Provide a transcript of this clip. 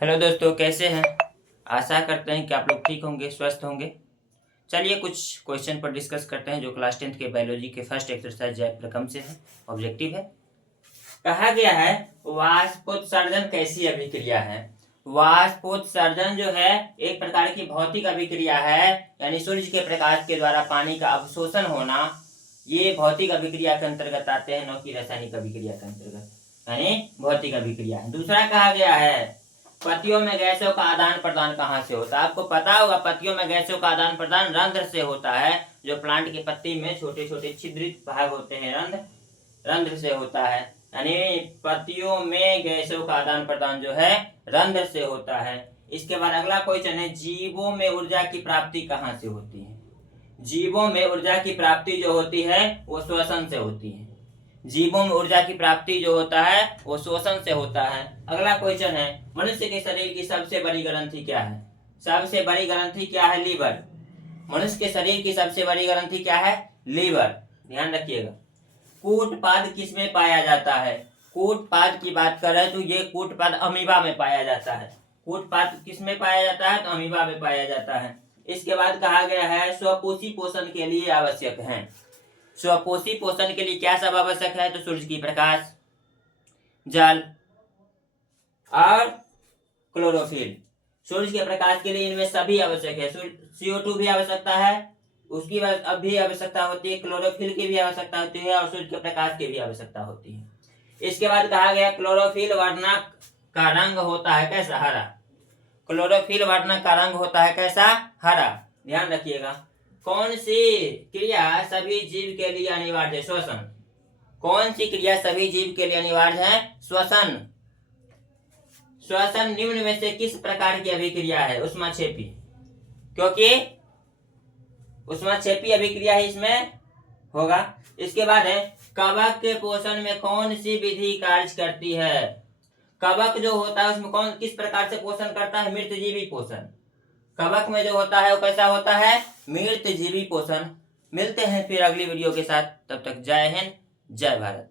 Hello दोस्तों, कैसे हैं। आशा करते हैं कि आप लोग ठीक होंगे, स्वस्थ होंगे। चलिए कुछ क्वेश्चन पर डिस्कस करते हैं जो क्लास 10th के बायोलॉजी के फर्स्ट एक्सरसाइज जैव प्रकम से है। ऑब्जेक्टिव है, कहा गया है वाष्पोत्सर्जन कैसी अभिक्रिया है। वाष्पोत्सर्जन जो है एक प्रकार की भौतिक अभिक्रिया है, यानी सूर्य के प्रकाश के द्वारा पानी का अवशोषण होना। ये भौतिक अभिक्रिया के अंतर्गत आते हैं, न कि रासायनिक अभिक्रिया के अंतर्गत, यानी भौतिक अभिक्रिया है। दूसरा कहा गया है पत्तियों में गैसों का आदान प्रदान कहाँ से होता है। आपको पता होगा पत्तियों में गैसों का आदान प्रदान रंध्र से होता है। जो प्लांट की पत्ती में छोटे छोटे छिद्रित भाग होते हैं, रंध्र से होता है। यानी पत्तियों में गैसों का आदान प्रदान जो है रंध्र से होता है। इसके बाद अगला क्वेश्चन है जीवों में ऊर्जा की प्राप्ति कहाँ से होती है। जीवों में ऊर्जा की प्राप्ति जो होती है वो श्वसन से होती है। जीवों में ऊर्जा की प्राप्ति जो होता है वो श्वसन से होता है। अगला क्वेश्चन है मनुष्य के शरीर की सबसे बड़ी ग्रंथि क्या है। सबसे बड़ी ग्रंथि क्या है? लीवर। मनुष्य के शरीर की सबसे बड़ी ग्रंथि क्या है? लीवर। ध्यान रखिएगा। कूटपाद किसमें पाया जाता है? कूटपाद की बात करें तो ये कूटपाद अमीबा में पाया जाता है। कूटपाद किसमें पाया जाता है? तो अमीबा में पाया जाता है। इसके बाद कहा गया है स्वपोषी पोषण के लिए आवश्यक है। स्वपोषी पोषण के लिए क्या सब आवश्यक है? तो सूर्य की प्रकाश, जल और क्लोरोफिल। सूर्य के प्रकाश के लिए इनमें सभी आवश्यक है। CO2 भी आवश्यकता है, उसकी अब भी आवश्यकता होती है, क्लोरोफिल की भी आवश्यकता होती है और सूर्य के प्रकाश की भी आवश्यकता होती है। इसके बाद कहा गया क्लोरोफिल वर्णक का रंग होता है कैसा? हरा। क्लोरोफिल वर्णक का रंग होता है कैसा? हरा। ध्यान रखिएगा। कौन सी क्रिया सभी जीव के लिए अनिवार्य है? श्वसन। कौन सी क्रिया सभी जीव के लिए अनिवार्य है? श्वसन। श्वसन निम्न में से किस प्रकार की अभिक्रिया है? ऊष्माक्षेपी, क्योंकि ऊष्माक्षेपी अभिक्रिया ही इसमें होगा। इसके बाद है कवक के पोषण में कौन सी विधि कार्य करती है। कवक जो होता है उसमें कौन किस प्रकार से पोषण करता है? मृतजीवी पोषण। कवक में जो होता है वो कैसा होता है? मृतजीवी पोषण। मिलते हैं फिर अगली वीडियो के साथ, तब तक जय हिंद, जय भारत।